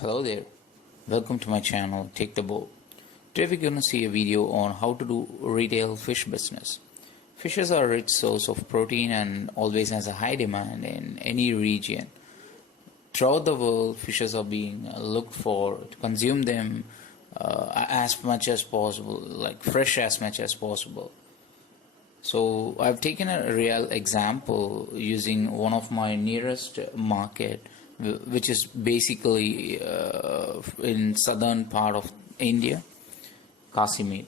Hello there, welcome to my channel Take the Boat. Today we're going to see a video on how to do retail fish business. Fishes are a rich source of protein and always has a high demand in any region. Throughout the world, fishes are being looked for to consume them as much as possible, like fresh as much as possible. So I've taken a real example using one of my nearest market, which is basically in southern part of India, Kaasimedu.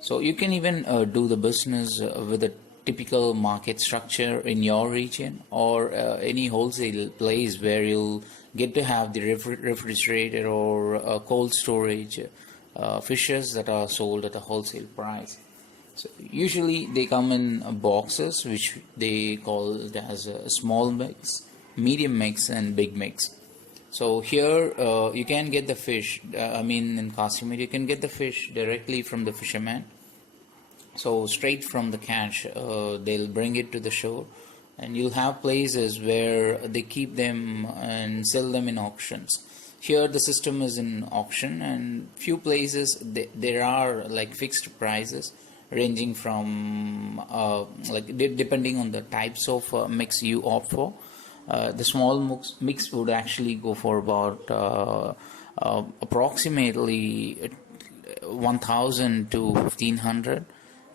So you can even do the business with a typical market structure in your region, or any wholesale place where you'll get to have the refrigerator or cold storage fishes that are sold at a wholesale price. So usually they come in boxes, which they call it as a small mix, medium mix, and big mix. So here you can get the fish. In Kaasimedu, you can get the fish directly from the fisherman. So straight from the catch, they'll bring it to the shore, and you'll have places where they keep them and sell them in auctions. Here the system is in auction, and few places there are like fixed prices ranging from depending on the types of mix you opt for. The small mix would actually go for about approximately 1,000 to 1,500,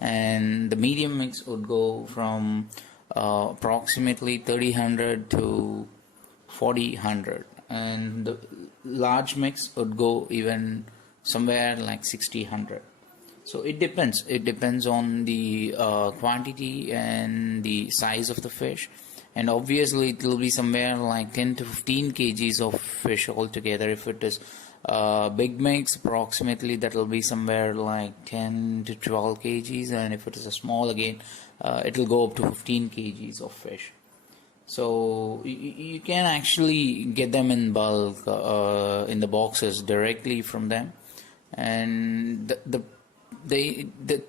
and the medium mix would go from approximately 3,000 to 4,000, and the large mix would go even somewhere like 6,000. So it depends on the quantity and the size of the fish, and obviously it will be somewhere like 10 to 15 kgs of fish altogether. If it is big mix, approximately that will be somewhere like 10 to 12 kgs, and if it is a small, again it will go up to 15 kgs of fish. So you can actually get them in bulk in the boxes directly from them, and the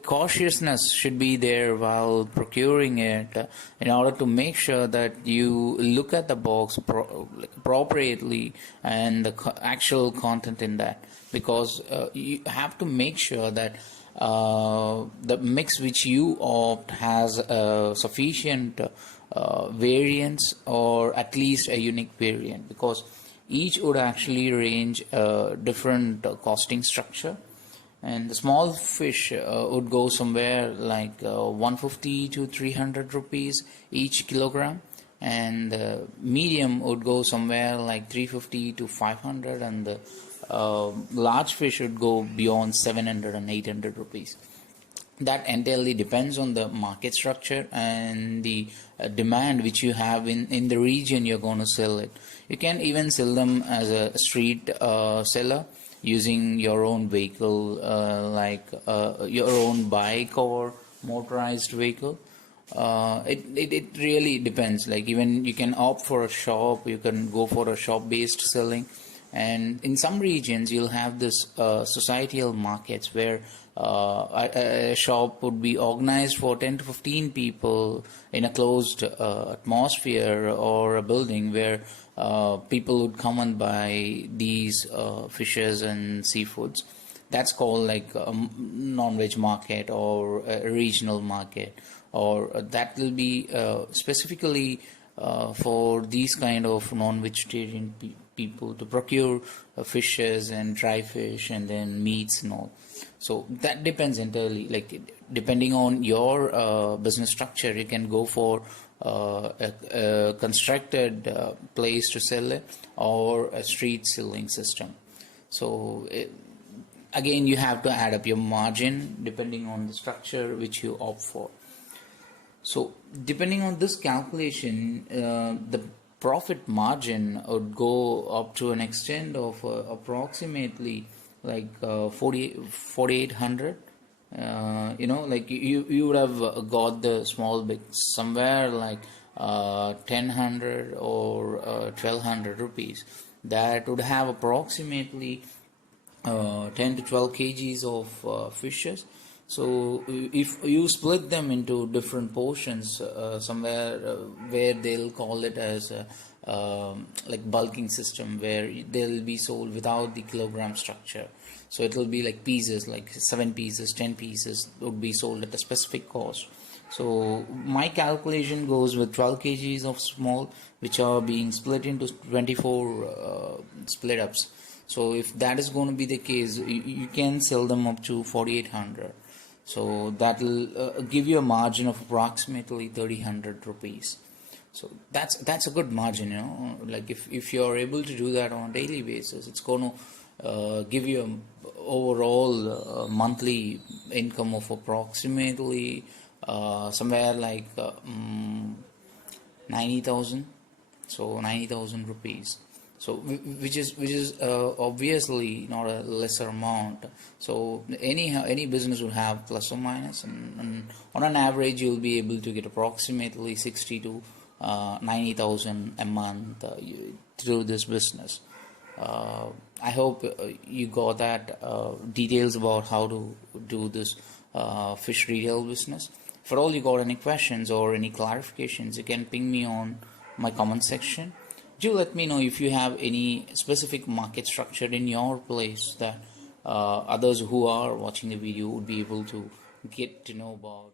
cautiousness should be there while procuring it, in order to make sure that you look at the box appropriately and the actual content in that, because you have to make sure that the mix which you opt has sufficient variance, or at least a unique variant, because each would actually range different costing structure. And the small fish would go somewhere like 150 to 300 rupees each kilogram, and the medium would go somewhere like 350 to 500, and the large fish would go beyond 700 and 800 rupees. That entirely depends on the market structure and the demand which you have in the region you're going to sell it. You can even sell them as a street seller, using your own vehicle, your own bike or motorized vehicle. It really depends. Like, even you can opt for a shop, you can go for a shop based selling, and in some regions you'll have this societal markets where a shop would be organized for 10 to 15 people in a closed atmosphere, or a building where people would come and buy these fishes and seafoods. That's called like a non-veg market or a regional market, or that will be specifically for these kind of non-vegetarian people to procure fishes and dry fish and then meats and all. So that depends entirely, like depending on your business structure. You can go for a constructed place to sell it, or a street selling system. So again, you have to add up your margin depending on the structure which you opt for. So depending on this calculation, the profit margin would go up to an extent of approximately like 4,800. Like you would have got the small big somewhere like 1,000 or 1,200 rupees. That would have approximately 10 to 12 kgs of fishes. So if you split them into different portions, somewhere where they'll call it as like bulking system where they'll be sold without the kilogram structure. So it will be like pieces, like 7 pieces, 10 pieces would be sold at a specific cost. So my calculation goes with 12 kgs of small, which are being split into 24 split ups. So if that is going to be the case, you can sell them up to 4800. So that will give you a margin of approximately 3000 rupees. So that's a good margin, you know. Like if you're able to do that on a daily basis, it's going to give you an overall monthly income of approximately somewhere like 90,000. So 90,000 rupees. So which is obviously not a lesser amount. So any business will have plus or minus, and on an average you'll be able to get approximately 60 to 90,000 a month through this business. I hope you got that details about how to do this fish retail business. For all you got any questions or any clarifications, you can ping me on my comment section. Do let me know if you have any specific market structure in your place that others who are watching the video would be able to get to know about.